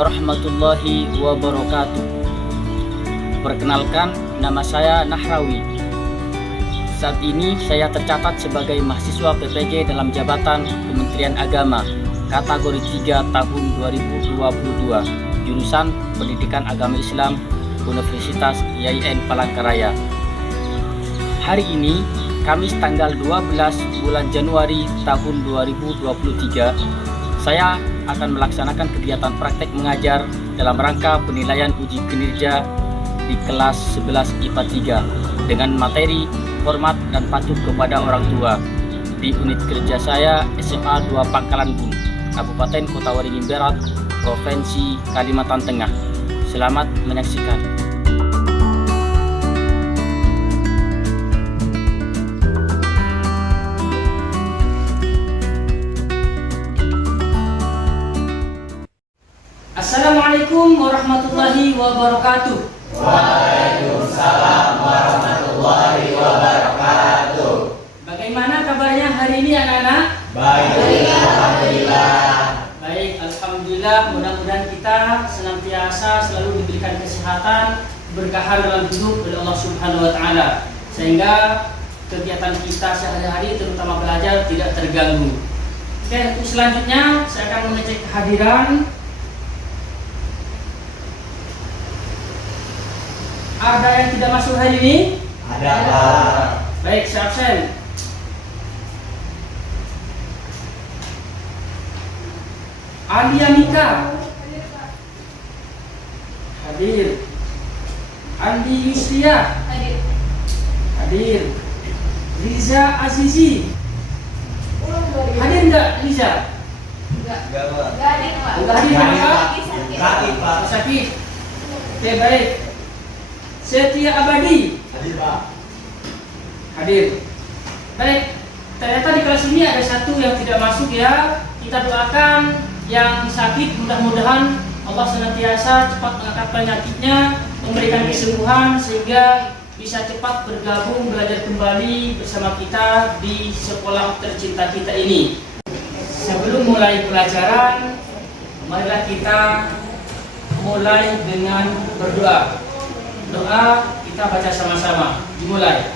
warahmatullahi wabarakatuh. Perkenalkan, nama saya Nahrawi. Saat ini saya tercatat sebagai mahasiswa PPG dalam jabatan Kementerian Agama kategori 3 tahun 2022, jurusan Pendidikan Agama Islam Universitas IAIN Palangkaraya. Hari ini, Kamis tanggal 12 bulan Januari tahun 2023, saya akan melaksanakan kegiatan praktek mengajar dalam rangka penilaian uji kinerja di kelas 11 IPA 3 dengan materi hormat dan patuh kepada orang tua di unit kerja saya SMA 2 Pangkalan Bun, Kabupaten Kota Waringin Barat, Provinsi Kalimantan Tengah. Selamat menyaksikan. Assalamualaikum warahmatullahi wabarakatuh. Waalaikumsalam warahmatullahi wabarakatuh. Bagaimana kabarnya hari ini anak-anak? Baik, alhamdulillah. Baik, alhamdulillah. Mudah-mudahan kita senantiasa selalu diberikan kesehatan, keberkahan dalam hidup oleh Allah Subhanahu wa taala, sehingga kegiatan kita sehari-hari terutama belajar tidak terganggu. Oke, untuk selanjutnya saya akan mengecek kehadiran. Ada yang tidak masuk hari ini? Ada, Pak. Baik, saya absen. Alia Mika hadir. Andi Yusria hadir. Riza Azizi hadir enggak Riza? Enggak Enggak hadir Pak? Sakit, Pak. Sakit. Oke, baik. Setia Abadi Hadir, Pak. hadir. Baik, ternyata di kelas ini ada satu yang tidak masuk ya. Kita doakan yang sakit, mudah-mudahan Allah senantiasa cepat mengangkat penyakitnya, memberikan kesembuhan sehingga bisa cepat bergabung belajar kembali bersama kita di sekolah tercinta kita ini. Sebelum mulai pelajaran, marilah kita mulai dengan berdoa. Doa kita baca sama-sama. Dimulai.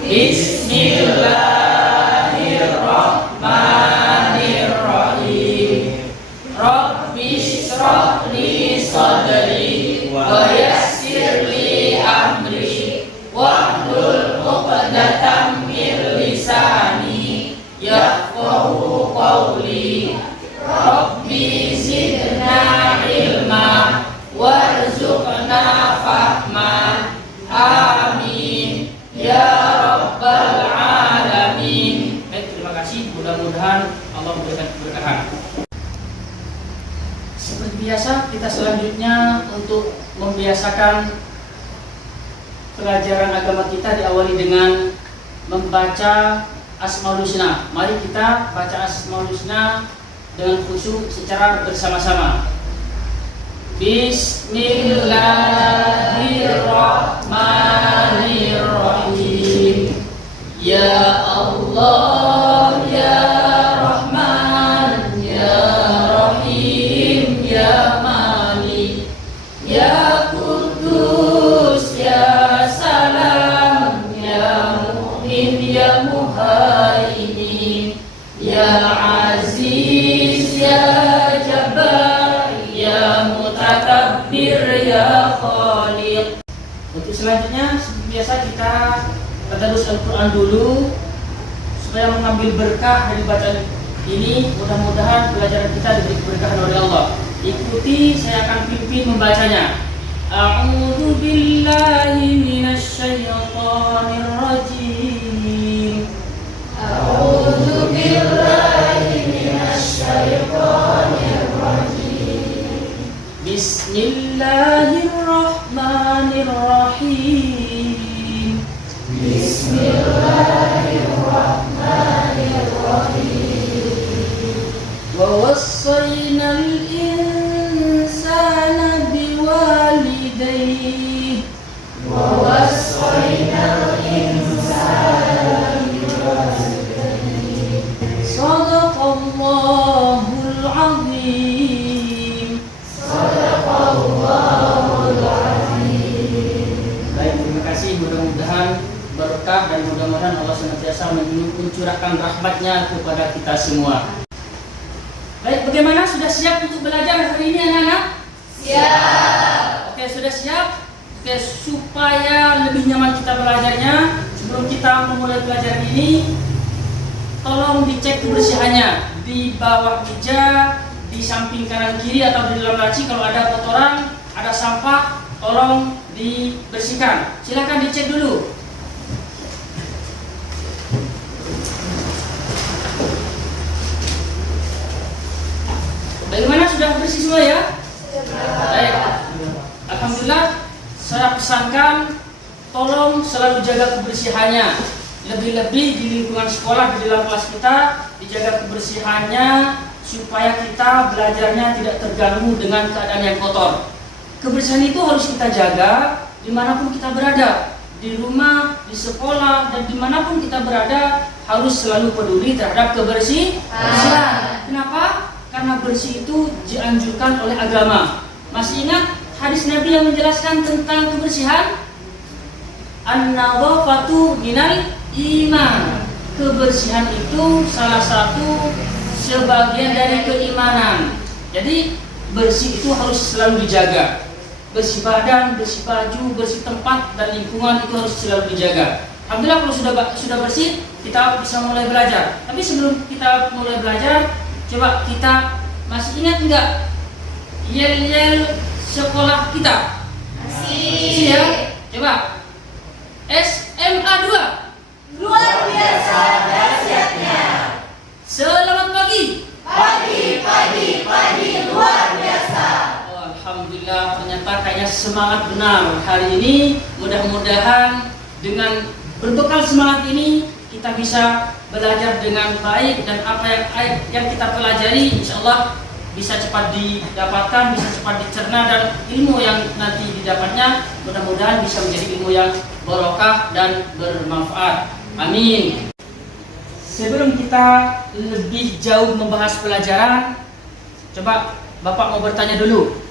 Bismillahirrahmanirrahim. Rabbi shrah li sadri wa yassir li amri wahlul 'uqdatam min lisani yafqahu qawli. Rabbi zidna ilma warzuqna fahma. Amin ya rabbal alamin. Baik, terima kasih. Mudah-mudahan Allah memberikan keberkahan. Seperti biasa, kita selanjutnya untuk membiasakan pelajaran agama kita diawali dengan membaca Asmaul Husna. Mari kita baca Asmaul Husna dengan khusyuk secara bersama-sama. Bismillahirrahmanirrahim. Ya Allah, ya Rahman, ya Rahim, ya Malik, ya Kudus, ya Salam, ya Mu'min, ya Muhaimin, ya Aziz, ya Jabbar, ya Mutakabbir, ya Khaliq. Untuk selanjutnya, seperti biasa kita tadarus Al-Quran dulu supaya mengambil berkah dari bacaan ini. Mudah-mudahan pelajaran kita diberi keberkahan oleh Allah. Ikuti, saya akan pimpin membacanya. A'udzu billahi minasy syaithanir rajim. A'udzu billahi minasy syaithanir rajim. Bismillahirrahmanirrahim. Bismillahirrahmanirrahim. Wa wassaynal insana biwalidayhi. Wa wassaynal insana biwalidayhi. Shadaqallahul azim. berkah dan mudah-mudahan Allah senantiasa mencurahkan rahmatnya kepada kita semua. Baik, bagaimana? Sudah siap untuk belajar hari ini anak-anak? Siap. Oke, sudah siap? Oke, supaya lebih nyaman kita belajarnya, sebelum kita memulai pelajaran ini, tolong dicek kebersihannya di bawah meja, di samping kanan kiri atau di dalam laci. Kalau ada kotoran, ada sampah, tolong dibersihkan. Silakan dicek dulu. Bagaimana, sudah bersih semua ya? Baik. Alhamdulillah, saya pesankan tolong selalu jaga kebersihannya. Lebih-lebih di lingkungan sekolah, di dalam kelas kita, dijaga kebersihannya supaya kita belajarnya tidak terganggu dengan keadaan yang kotor. Kebersihan itu harus kita jaga dimanapun kita berada, di rumah, di sekolah, dan dimanapun kita berada harus selalu peduli terhadap kebersihan. Kenapa? Karena bersih itu dianjurkan oleh agama. Masih ingat hadis Nabi yang menjelaskan tentang kebersihan? An-nadhafatu minal iman. Kebersihan itu salah satu sebagian dari keimanan. Jadi bersih itu harus selalu dijaga. Bersih badan, bersih baju, bersih tempat dan lingkungan itu harus selalu dijaga. Alhamdulillah, kalau sudah bersih, kita bisa mulai belajar. Tapi sebelum kita mulai belajar, coba kita masih ingat enggak yel-yel sekolah kita? Masih ya? Coba SMA 2. Luar biasa dahsyatnya. Selamat pagi. Pagi, luar biasa. Oh, alhamdulillah, ternyata kayaknya semangat benar hari ini. Mudah-mudahan dengan berbekal semangat ini kita bisa belajar dengan baik, dan apa yang kita pelajari insya Allah bisa cepat didapatkan, bisa cepat dicerna, dan ilmu yang nanti didapatnya mudah-mudahan bisa menjadi ilmu yang barokah dan bermanfaat. Amin. Sebelum kita lebih jauh membahas pelajaran, coba Bapak mau bertanya dulu.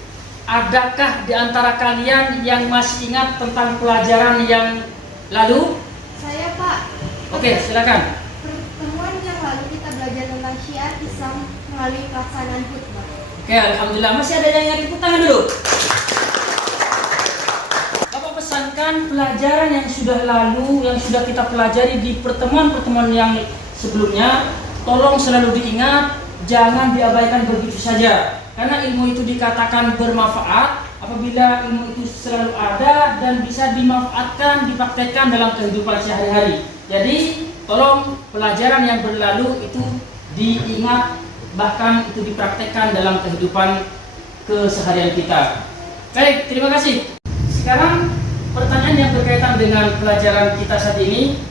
Adakah di antara kalian yang masih ingat tentang pelajaran yang lalu? Saya, Pak. Oke, silakan. Pertemuan yang lalu kita belajar tentang syiar Islam melalui pelaksanaan khutbah. Oke, alhamdulillah. Masih ada yang tepuk tangan dulu. Bapak pesankan pelajaran yang sudah lalu, yang sudah kita pelajari di pertemuan-pertemuan yang sebelumnya, tolong selalu diingat, jangan diabaikan begitu saja. Karena ilmu itu dikatakan bermanfaat apabila ilmu itu selalu ada dan bisa dimanfaatkan, dipraktekkan dalam kehidupan sehari-hari. Jadi, tolong pelajaran yang berlalu itu diingat, bahkan itu dipraktekkan dalam kehidupan keseharian kita. Baik, terima kasih. Sekarang pertanyaan yang berkaitan dengan pelajaran kita saat ini,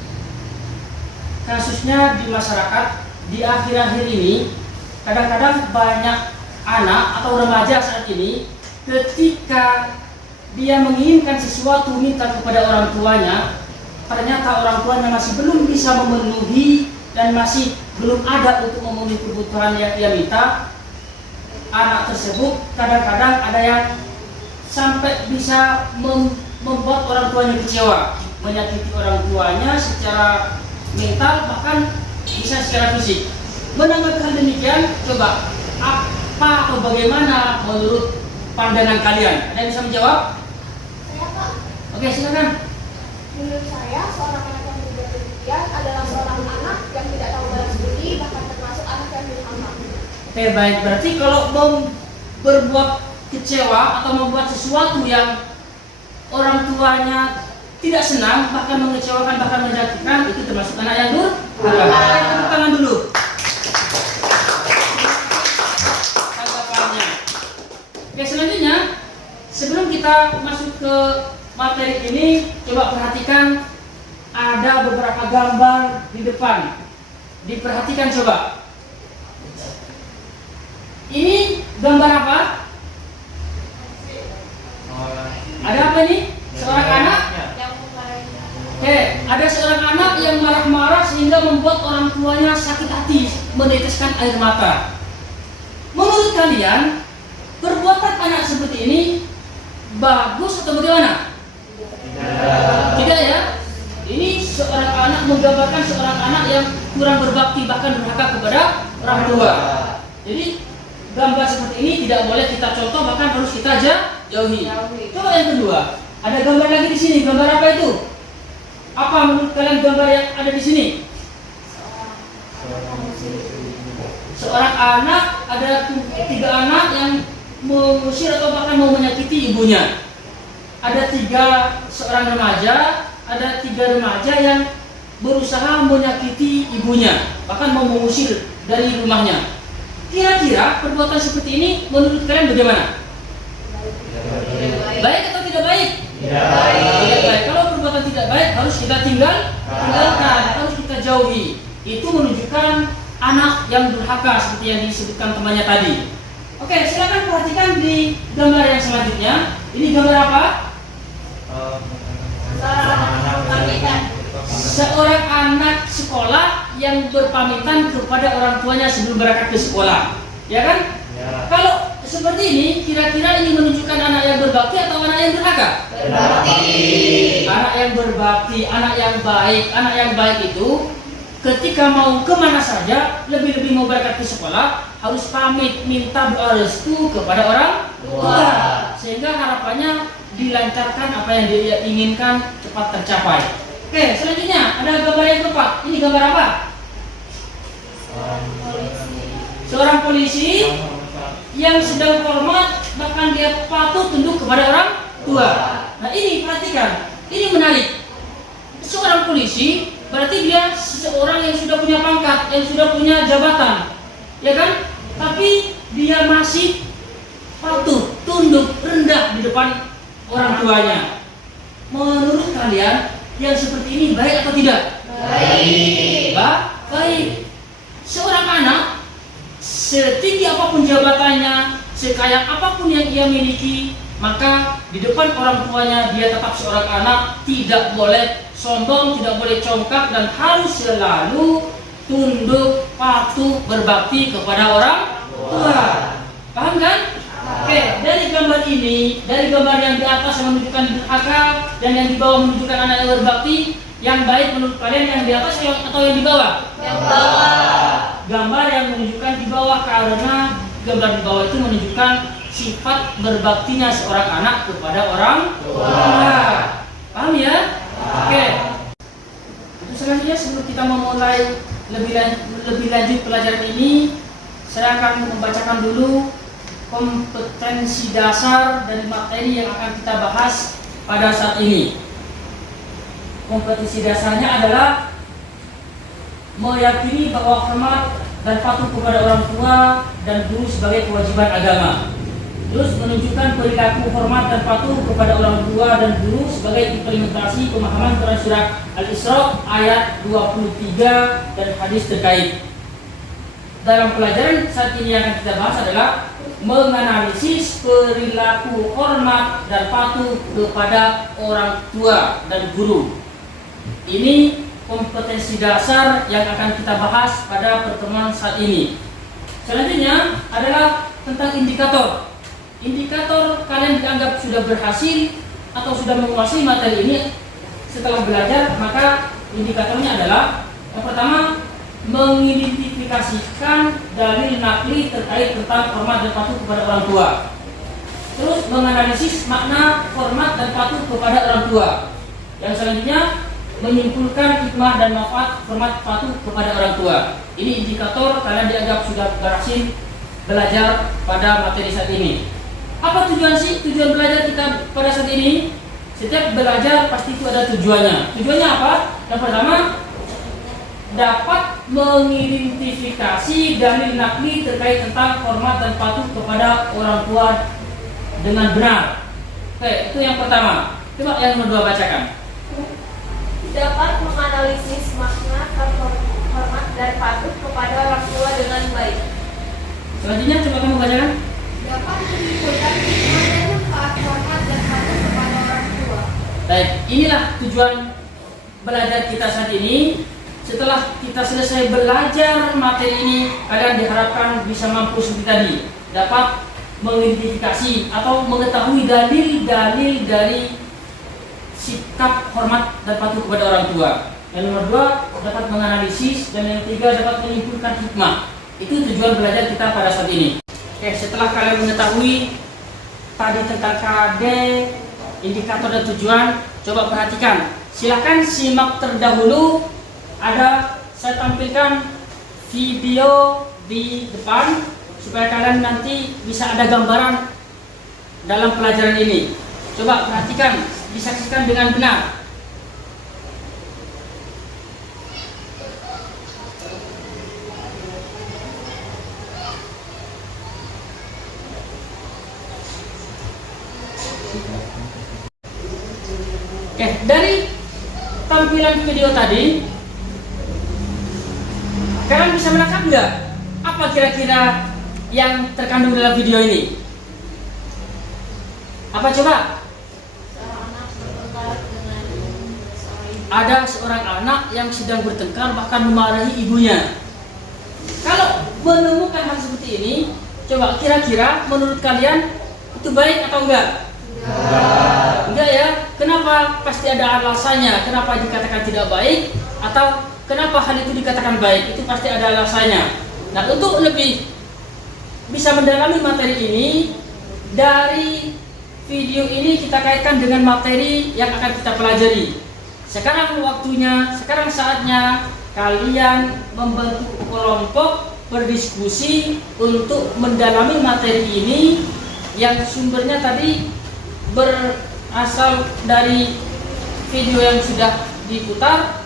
kasusnya di masyarakat di akhir-akhir ini, kadang-kadang banyak anak atau remaja saat ini ketika dia menginginkan sesuatu, minta kepada orang tuanya, ternyata orang tuanya masih belum bisa memenuhi dan masih belum ada untuk memenuhi kebutuhan yang dia minta. Anak tersebut kadang-kadang ada yang sampai bisa membuat orang tuanya kecewa, menyakiti orang tuanya secara mental, bahkan bisa secara fisik. Menanggapi hal demikian, coba apa atau bagaimana menurut pandangan kalian? Ada yang bisa menjawab? Saya, Pak. Oke, silakan. Menurut saya, seorang anak yang berbuat demikian adalah seorang anak yang tidak tahu balas budi, bahkan termasuk anak yang durhaka. Oke, baik. Berarti kalau mau berbuat kecewa atau membuat sesuatu yang orang tuanya tidak senang, bahkan mengecewakan, bahkan menyakitkan, itu termasuk anak yang durhaka. Tepuk tangan dulu. Tanggapannya. Oke, selanjutnya sebelum kita masuk ke materi ini, coba perhatikan ada beberapa gambar di depan. Diperhatikan coba. Ini gambar apa? Ada apa ini? Seorang anak? Oke, ada seorang anak yang marah-marah sehingga membuat orang tuanya sakit hati, meneteskan air mata. Menurut kalian, perbuatan anak seperti ini bagus atau bagaimana? Tidak ya. Ini seorang menggambarkan seorang anak yang kurang berbakti, bahkan durhaka kepada orang tua. Jadi gambar seperti ini tidak boleh kita contoh, bahkan harus kita jauhi. Coba yang kedua, ada gambar lagi di sini. Gambar apa itu? Apa menurut kalian gambar yang ada di sini? Seorang anak, ada 3 anak yang mengusir atau bahkan mau menyakiti ibunya. Ada 3 seorang remaja, ada 3 remaja yang berusaha menyakiti ibunya, bahkan mau mengusir dari rumahnya. Kira-kira perbuatan seperti ini menurut kalian bagaimana? Baik atau tidak baik? Tidak baik. Kalau perbuatan tidak baik harus kita tinggalkan, harus kita jauhi. Itu menunjukkan anak yang durhaka seperti yang disebutkan temannya tadi. Oke, silakan perhatikan di gambar yang selanjutnya. Ini gambar apa? Seorang anak sekolah yang berpamitan kepada orang tuanya sebelum berangkat ke sekolah, ya kan? Ya. Kalau seperti ini, kira-kira ini menunjukkan anak yang berbakti atau anak yang durhaka? Berbakti. Anak yang berbakti, anak yang baik. Anak yang baik itu ketika mau kemana saja, lebih-lebih mau berangkat ke sekolah, harus pamit, minta doa restu kepada orang tua, sehingga harapannya dilancarkan, apa yang dia inginkan cepat tercapai. Oke, selanjutnya ada gambar yang keempat. Ini gambar apa? Seorang polisi yang sedang hormat, bahkan dia patuh tunduk kepada orang tua. Nah ini perhatikan, ini menarik. Seorang polisi berarti dia seseorang yang sudah punya pangkat, yang sudah punya jabatan, ya kan? Tapi dia masih patuh, tunduk, rendah di depan orang tuanya. Menurut kalian yang seperti ini baik atau tidak? Baik. Baik. Seorang anak, setinggi apapun jabatannya, sekaya apapun yang ia miliki, maka di depan orang tuanya dia tetap seorang anak, tidak boleh sombong, tidak boleh congkak, dan harus selalu tunduk, patuh, berbakti kepada orang tua. Paham kan? Oke, dari gambar ini, dari gambar yang di atas yang menunjukkan durhaka dan yang di bawah menunjukkan anak yang berbakti, yang baik menurut kalian yang di atas atau yang di bawah? Yang bawah. Gambar yang menunjukkan di bawah, karena gambar di bawah itu menunjukkan sifat berbaktinya seorang anak kepada orang tua. Paham ya? Oke. Itu selanjutnya, sebelum kita memulai lebih lanjut pelajaran ini, saya akan membacakan dulu kompetensi dasar dari materi yang akan kita bahas pada saat ini. Kompetensi dasarnya adalah meyakini bahwa hormat dan patuh kepada orang tua dan guru sebagai kewajiban agama. Terus menunjukkan perilaku hormat dan patuh kepada orang tua dan guru sebagai implementasi pemahaman Quran surah Al-Isra ayat 23 dan hadis terkait. Dalam pelajaran saat ini yang akan kita bahas adalah menganalisis perilaku hormat dan patuh kepada orang tua dan guru. Ini kompetensi dasar yang akan kita bahas pada pertemuan saat ini. Selanjutnya adalah tentang indikator. Indikator kalian dianggap sudah berhasil atau sudah menguasai materi ini setelah belajar, maka indikatornya adalah yang pertama, mengidentifikasikan dalil nakli terkait tentang hormat dan patuh kepada orang tua. Terus menganalisis makna hormat dan patuh kepada orang tua. Yang selanjutnya, menyimpulkan hikmah dan manfaat hormat patuh kepada orang tua. Ini indikator kalian dianggap sudah berhasil belajar pada materi saat ini. Apa tujuan belajar kita pada saat ini? Setiap belajar pasti itu ada tujuannya. Tujuannya apa? Yang pertama, dapat mengidentifikasi dalil nakli terkait tentang hormat dan patuh kepada orang tua dengan benar. Oke, itu yang pertama. Coba yang kedua bacakan. Dapat menganalisis makna hormat dan patuh kepada orang tua dengan baik. Selanjutnya coba kamu bacakan. Dapat menyimpulkan hikmah dan manfaat hormat dan patuh kepada orang tua. Baik, inilah tujuan belajar kita saat ini. Setelah kita selesai belajar materi ini, kalian diharapkan bisa mampu seperti tadi, dapat mengidentifikasi atau mengetahui dalil-dalil dari sikap hormat dan patuh kepada orang tua. yang nomor 2 dapat menganalisis, dan yang 3 dapat menyimpulkan hikmah. Itu tujuan belajar kita pada saat ini. Oke, setelah kalian mengetahui tadi tentang KD, indikator dan tujuan, coba perhatikan. Silahkan simak terdahulu. Saya tampilkan video di depan supaya kalian nanti bisa ada gambaran dalam pelajaran ini. Coba perhatikan, disaksikan dengan benar. Oke, dari tampilan video tadi, kalian bisa menangkap nggak apa kira-kira yang terkandung dalam video ini? Apa coba? Ada seorang anak yang sedang bertengkar bahkan memarahi ibunya. Kalau menemukan hal seperti ini, coba kira-kira menurut kalian itu baik atau enggak? Enggak ya. Kenapa? Pasti ada alasannya. Kenapa dikatakan tidak baik atau kenapa hal itu dikatakan baik? Itu pasti ada alasannya. Nah, untuk lebih bisa mendalami materi ini, dari video ini kita kaitkan dengan materi yang akan kita pelajari. Sekarang waktunya, sekarang saatnya kalian membentuk kelompok berdiskusi untuk mendalami materi ini yang sumbernya tadi berasal dari video yang sudah diputar.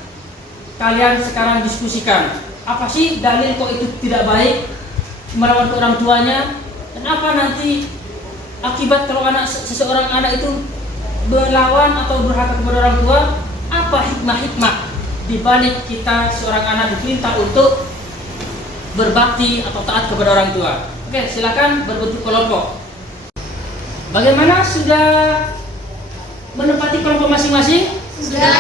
Kalian sekarang diskusikan, apa sih dalil kok itu tidak baik melawan orang tuanya, dan apa nanti akibat kalau seseorang anak itu melawan atau durhaka kepada orang tua. Apa hikmah-hikmah di balik kita seorang anak diperintah untuk berbakti atau taat kepada orang tua. Oke, silakan berbentuk kelompok. Bagaimana, sudah menempati kelompok masing-masing? Sudah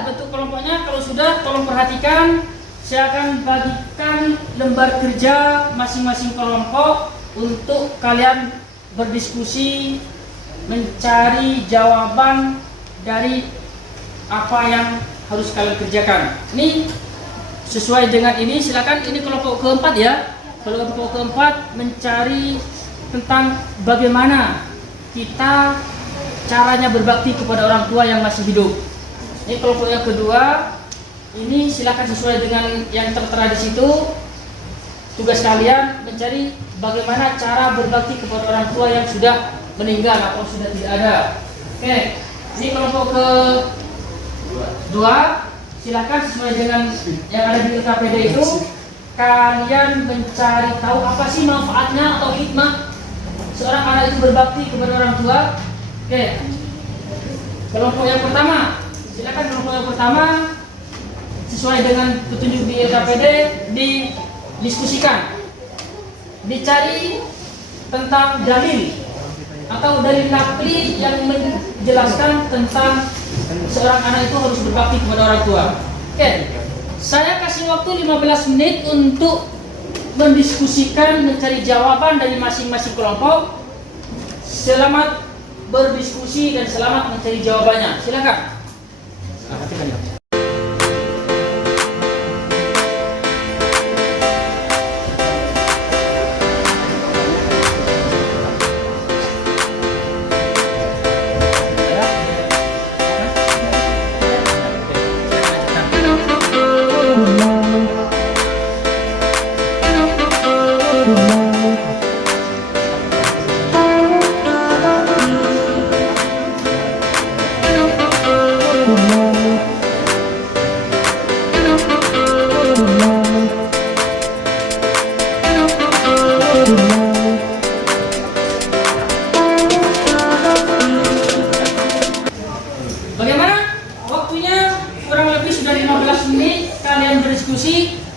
terbentuk kelompoknya? Kalau sudah, tolong perhatikan. Saya akan bagikan lembar kerja masing-masing kelompok untuk kalian berdiskusi, mencari jawaban dari apa yang harus kalian kerjakan. Ini sesuai dengan ini, silakan. Ini kelompok keempat ya. Kelompok keempat mencari tentang bagaimana kita caranya berbakti kepada orang tua yang masih hidup. Ini kelompok yang kedua. Ini silakan sesuai dengan yang tertera di situ. Tugas kalian mencari bagaimana cara berbakti kepada orang tua yang sudah meninggal atau sudah tidak ada. Oke, ini kelompok kedua. Silakan sesuai dengan yang ada di KPD itu. Kalian mencari tahu apa sih manfaatnya atau hikmah seorang anak itu berbakti kepada orang tua. Oke, kelompok yang pertama. Silakan kelompok yang pertama sesuai dengan petunjuk di KPD didiskusikan. Dicari tentang dalil atau dalil nakli yang menjelaskan tentang seorang anak itu harus berbakti kepada orang tua. Oke, saya kasih waktu 15 menit untuk mendiskusikan, mencari jawaban dari masing-masing kelompok. Selamat berdiskusi dan selamat mencari jawabannya. Silakan.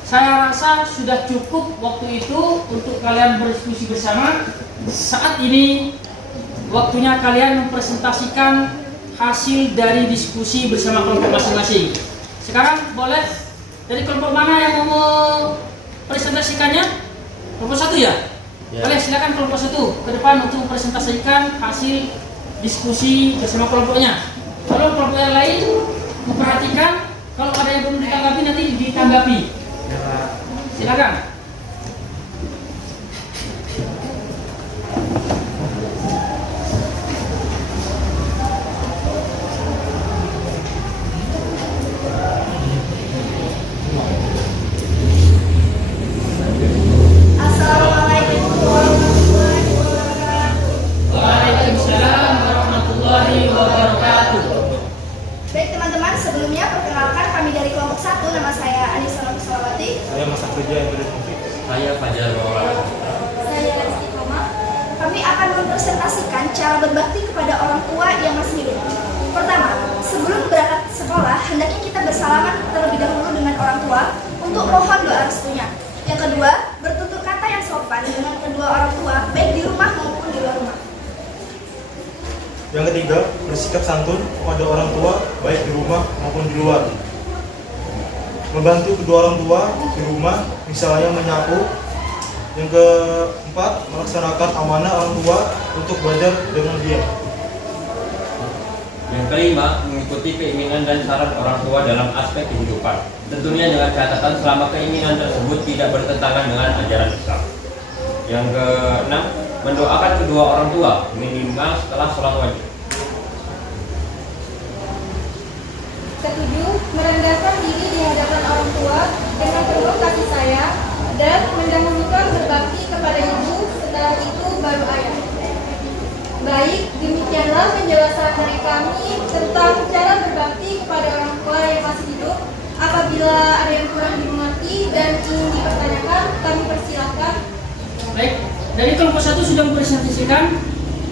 Saya rasa sudah cukup waktu itu untuk kalian berdiskusi bersama. Saat ini waktunya kalian mempresentasikan hasil dari diskusi bersama kelompok masing-masing. Sekarang boleh dari kelompok mana yang mau presentasikannya? Kelompok 1 ya? Boleh, silakan kelompok 1 ke depan untuk mempresentasikan hasil diskusi bersama kelompoknya. Kalau kelompok yang lain memperhatikan, Kalau ada yang belum ditanggapi nanti ditanggapi. Silakan. Assalamualaikum warahmatullahi wabarakatuh. Waalaikumsalam warahmatullahi wabarakatuh. Baik teman-teman, sebelumnya perkenalkan kami dari kelompok 1. Nama saya Anissa Nursalawati. Saya Mas Kerja yang berdiri. Saya Fajar Maulana. Saya Rizky Koma. Kami akan mempresentasikan cara berbakti kepada orang tua yang masih hidup. Pertama, sebelum berangkat sekolah, hendaknya kita bersalaman terlebih dahulu dengan orang tua untuk mohon doa restunya. Yang kedua, bertutur kata yang sopan dengan kedua orang tua, baik di rumah maupun di luar rumah. Yang ketiga, bersikap santun kepada orang tua baik di rumah maupun di luar. Membantu kedua orang tua di rumah, misalnya menyapu. Yang keempat, melaksanakan amanah orang tua untuk belajar dengan diam. Yang kelima, mengikuti keinginan dan saran orang tua dalam aspek kehidupan. Tentunya dengan catatan selama keinginan tersebut tidak bertentangan dengan ajaran Islam. Yang keenam, mendoakan kedua orang tua minimal setelah sholat wajib. Ketujuh, merendahkan diri di hadapan orang tua dengan penuh kasih sayang dan mendahulukan berbakti kepada ibu, setelah itu baru ayah. Baik, demikianlah penjelasan dari kami tentang cara berbakti kepada orang tua yang masih hidup. Apabila ada yang kurang dimengerti dan ingin dipertanyakan, kami persilahkan. Baik, dari kelompok 1 sudah mempresentasikan.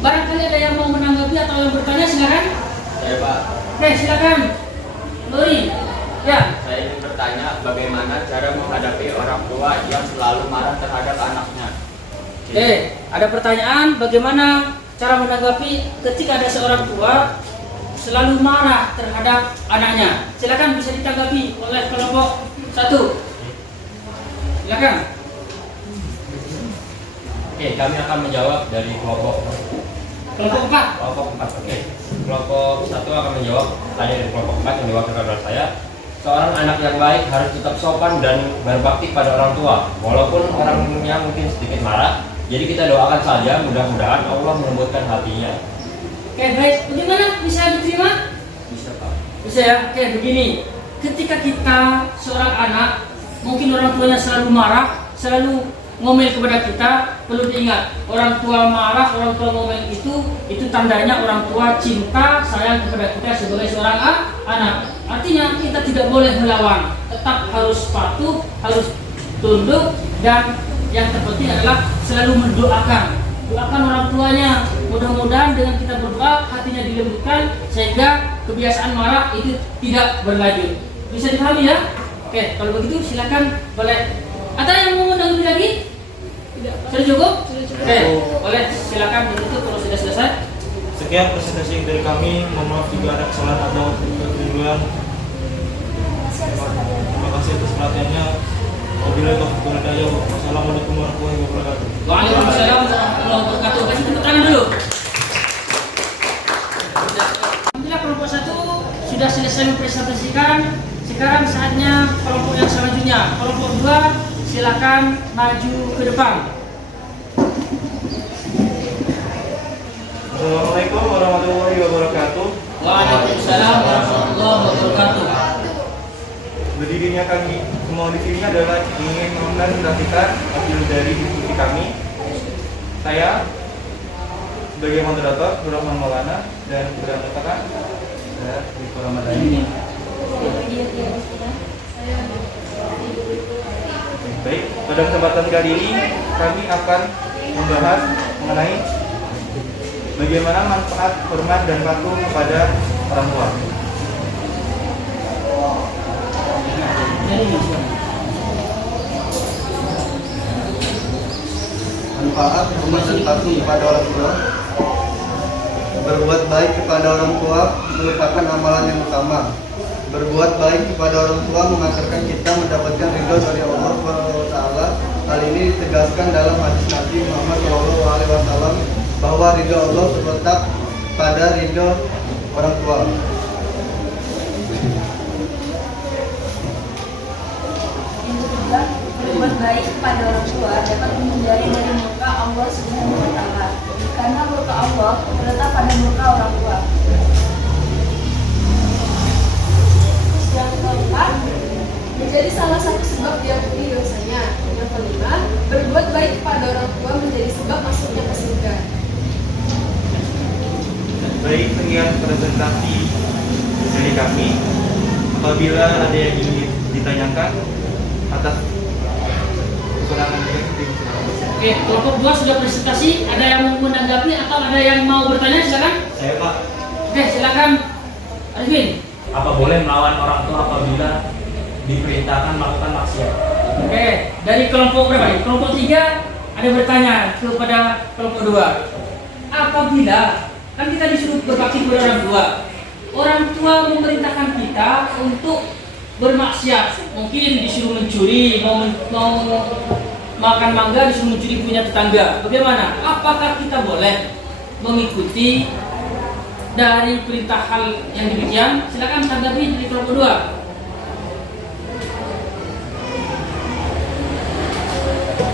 Barangkali ada yang mau menanggapi atau yang bertanya, silakan. Saya Pak, Oke, silakan. Lori. Ya. saya ingin bertanya bagaimana cara menghadapi orang tua yang selalu marah terhadap anaknya. Oke, ada pertanyaan bagaimana cara menanggapi ketika ada seorang tua selalu marah terhadap anaknya. Silakan, bisa ditanggapi oleh kelompok 1. Silakan. Oke, kami akan menjawab dari kelompok 4. Kelompok 4, oke. Kelompok 1 akan menjawab tanya dari kelompok 4 yang diwakilkan oleh saya. Seorang anak yang baik harus tetap sopan dan berbakti pada orang tua, walaupun orangnya mungkin sedikit marah. Jadi kita doakan saja, mudah-mudahan Allah melembutkan hatinya. Oke, baik. Bagaimana? Bisa diterima? Bisa Pak. Bisa ya. Oke, begini. Ketika kita seorang anak, mungkin orang tuanya selalu marah, selalu ngomel kepada kita, perlu diingat, orang tua marah, orang tua ngomel itu tandanya orang tua cinta, sayang kepada kita sebagai seorang anak. Artinya kita tidak boleh melawan, tetap harus patuh, harus tunduk, dan yang terpenting adalah selalu mendoakan. Doakan orang tuanya, mudah-mudahan dengan kita berdoa hatinya dilembutkan sehingga kebiasaan marah itu tidak berlanjut. Bisa dipahami ya? Oke, kalau begitu silakan boleh. Ada yang mau menanggapi lagi? Tidak. Sudah cukup? Oke, boleh silakan ditutup kalau sudah selesai. Sekian presentasi dari kami. Mohon maaf jika ada kesalahan atau kekeliruan. Terima kasih atas perhatiannya. Wabillahi taufiq wal hidayah. Wassalamualaikum warahmatullahi wabarakatuh. Waalaikumsalam warahmatullahi wabarakatuh. Kasih tepuk tangan dulu. Alhamdulillah, kelompok 1 sudah selesai mempresentasikan. Sekarang saatnya kelompok yang selanjutnya. Kelompok 2 silakan maju ke depan. Assalamualaikum warahmatullahi wabarakatuh. Waalaikumsalam warahmatullahi wabarakatuh. Berdirinya kami semua di sini adalah ingin menarasikan hasil dari diskusi kami. Saya sebagai moderator Nurrahman Maulana dan berantakan saya Riko Ramadhani. Baik, pada kesempatan kali ini kami akan membahas mengenai bagaimana manfaat hormat dan patuh kepada orang tua. Manfaat hormat dan patuh kepada orang tua. Berbuat baik kepada orang tua merupakan amalan yang utama. Berbuat baik kepada orang tua mengantarkan kita mendapatkan ridho dari Allah SWT. Hal ini ditegaskan dalam hadis Nabi Muhammad SAW bahwa ridho Allah terletak pada ridho orang tua. baik kepada orang tua dapat menghindari dari murka Allah Subhanahu wa Ta'ala, karena murka Allah terletak pada murka orang tua. Yang keempat, menjadi salah satu sebab diampuni dosanya. Yang kelima, berbuat baik kepada orang tua menjadi sebab masuknya ke surga. Baik, sekian presentasi dari kami. Apabila ada yang ingin ditanyakan atas kekurangan ini, Oke, kelompok 2 sudah presentasi. Ada yang mau menanggapi atau ada yang mau bertanya? Silakan. Saya Pak, Oke, silakan. Arifin. apa boleh melawan orang tua apabila diperintahkan melakukan maksiat? Oke, dari kelompok berapa nih? Kelompok 3 ada bertanya kepada kelompok 2. Apabila kan kita disuruh berbakti kepada orang tua memerintahkan kita untuk bermaksiat, mungkin disuruh mencuri, mau makan mangga disuruh mencuri punya tetangga. Bagaimana? Apakah kita boleh mengikuti dari perintah hal yang demikian? Silakan tanggapi dari kelompok 2.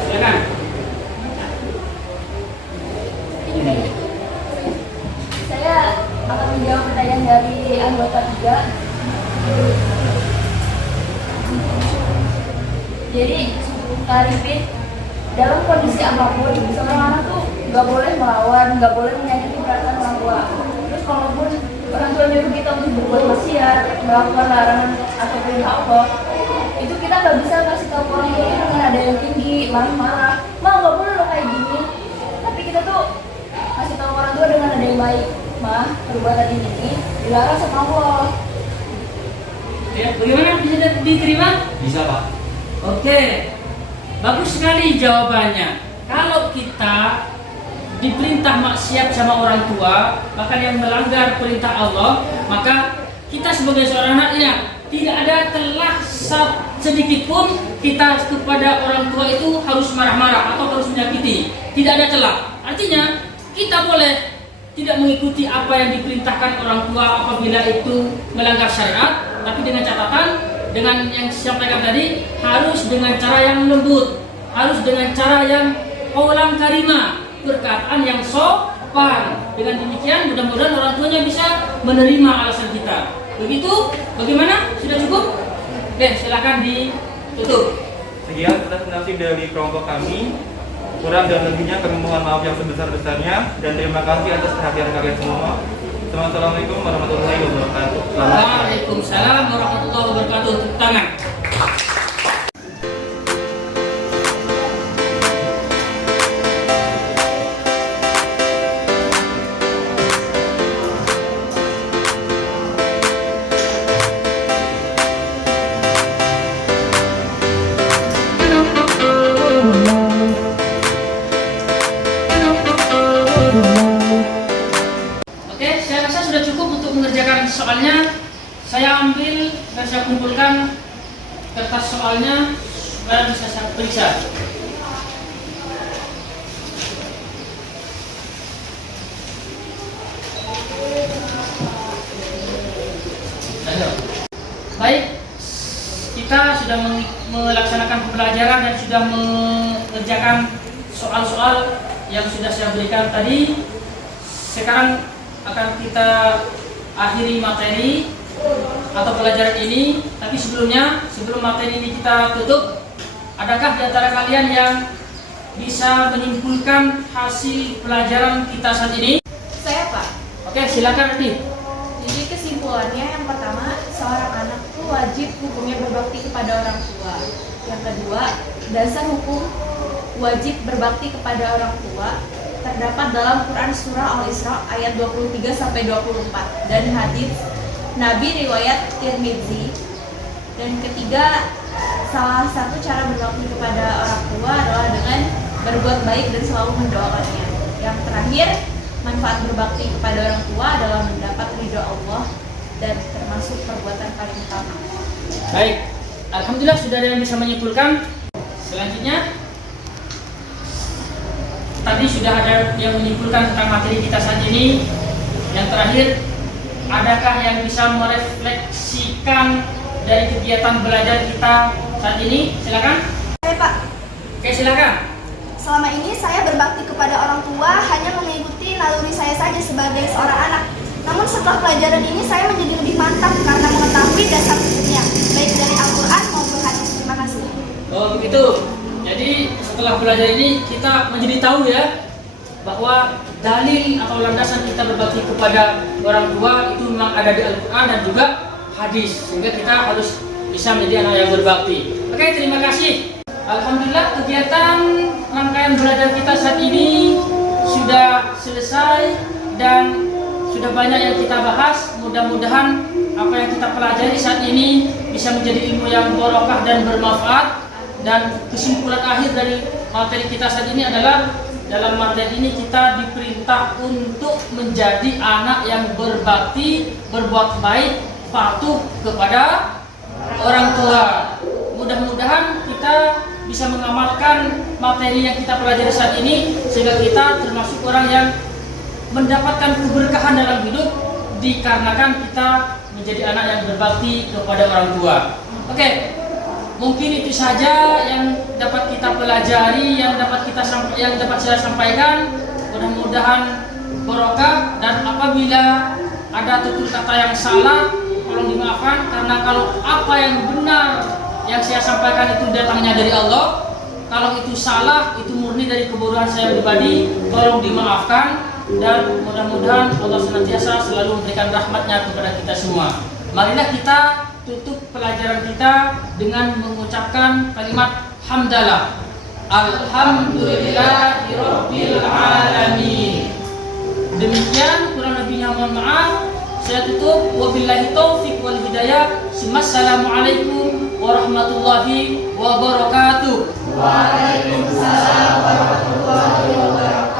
Silakan. Saya akan menjawab pertanyaan dari anggota 3. Jadi, Kak Arifin, dalam kondisi apapun, seorang anak tuh nggak boleh melawan, nggak boleh menyakiti perasaan orang tua. Terus kalaupun orang tua nyuruh kita untuk berbuat maksiat, melakukan larangan atau perintah Allah, itu kita nggak bisa kasih tahu orang tua itu dengan ada yang tinggi, marah-marah, "Ma, nggak boleh lo kayak gini." Tapi kita tuh kasih tahu orang tua dengan ada yang baik. "Ma, perbuatan ini dilarang sama Allah." Ya, bagaimana bisa diterima? Bisa Pak. Oke, bagus sekali jawabannya. Kalau kita diperintah maksiat sama orang tua, bahkan yang melanggar perintah Allah, maka kita sebagai seorang anaknya tidak ada telah sedikit pun kita kepada orang tua itu harus marah-marah atau harus menyakiti. Tidak ada celah. Artinya kita boleh tidak mengikuti apa yang diperintahkan orang tua apabila itu melanggar syariat, tapi dengan catatan, dengan yang disampaikan tadi, harus dengan cara yang lembut, harus dengan cara yang qaulan karimah, perkataan yang sopan. Dengan demikian mudah-mudahan orang tuanya bisa menerima alasan kita. Begitu? Bagaimana? Sudah cukup? Oke, silakan ditutup. sekian presentasi dari kelompok kami. Kurang dan lebihnya kami mohon maaf yang sebesar-besarnya, dan terima kasih atas perhatian kalian semua. Assalamualaikum warahmatullahi wabarakatuh. Waalaikumsalam warahmatullahi wabarakatuh. Tepuk tangan. Oke, saya rasa sudah cukup untuk mengerjakan soalnya. Saya ambil dan saya kumpulkan kertas soalnya supaya bisa saya periksa. Baik, kita sudah melaksanakan pembelajaran dan sudah mengerjakan soal-soal yang sudah saya berikan tadi. Sekarang akan kita akhiri materi atau pelajaran ini. Tapi sebelum materi ini kita tutup, adakah di antara kalian yang bisa menyimpulkan hasil pelajaran kita saat ini? Saya Pak. Oke, silakan Adi. Jadi kesimpulannya yang pertama, seorang anak itu wajib hukumnya berbakti kepada orang tua. Yang kedua, dasar hukum wajib berbakti kepada orang tua terdapat dalam Quran Surah Al-Isra ayat 23 sampai 24 dan hadis Nabi riwayat Tirmidzi. Dan ketiga, salah satu cara berbakti kepada orang tua adalah dengan berbuat baik dan selalu mendoakannya. Yang terakhir, manfaat berbakti kepada orang tua adalah mendapat ridho Allah dan termasuk perbuatan paling utama. Baik, alhamdulillah sudah ada yang bisa menyimpulkan. Selanjutnya, tadi sudah ada yang menyimpulkan tentang materi kita saat ini. Yang terakhir, adakah yang bisa merefleksikan dari kegiatan belajar kita saat ini? Silakan. Saya Pak, Oke, silakan. Selama ini saya berbakti kepada orang tua hanya mengikuti naluri saya saja sebagai seorang anak. Namun setelah pelajaran ini saya menjadi lebih mantap karena mengetahui dasar hukumnya, baik dari Al-Quran maupun hadis. Terima kasih. Oh begitu. Jadi setelah belajar ini kita menjadi tahu ya bahwa dalil atau landasan kita berbakti kepada orang tua itu memang ada di Al-Quran dan juga hadis, sehingga kita harus bisa menjadi anak yang berbakti. Oke, terima kasih. Alhamdulillah kegiatan rangkaian belajar kita saat ini sudah selesai dan sudah banyak yang kita bahas. Mudah-mudahan apa yang kita pelajari saat ini bisa menjadi ilmu yang barokah dan bermanfaat. Dan kesimpulan akhir dari materi kita saat ini adalah dalam materi ini kita diperintah untuk menjadi anak yang berbakti, berbuat baik, patuh kepada orang tua. Mudah-mudahan kita bisa mengamalkan materi yang kita pelajari saat ini sehingga kita termasuk orang yang mendapatkan keberkahan dalam hidup dikarenakan kita menjadi anak yang berbakti kepada orang tua. Oke, mungkin itu saja yang dapat kita pelajari, yang dapat saya sampaikan. Mudah-mudahan barokah, dan apabila ada tutur kata yang salah tolong dimaafkan, karena kalau apa yang benar yang saya sampaikan itu datangnya dari Allah. Kalau itu salah, itu murni dari kebodohan saya pribadi, tolong dimaafkan. Dan mudah-mudahan Allah senantiasa selalu memberikan rahmatnya kepada kita semua. Marilah kita tutup pelajaran kita dengan mengucapkan kalimat hamdalah. Alhamdulillahirabbil alamin. Demikian, kurang lebihnya mohon maaf. Saya tutup, wabillahi taufiq wal hidayah. Assalamualaikum warahmatullahi wabarakatuh. Waalaikumsalam warahmatullahi wabarakatuh.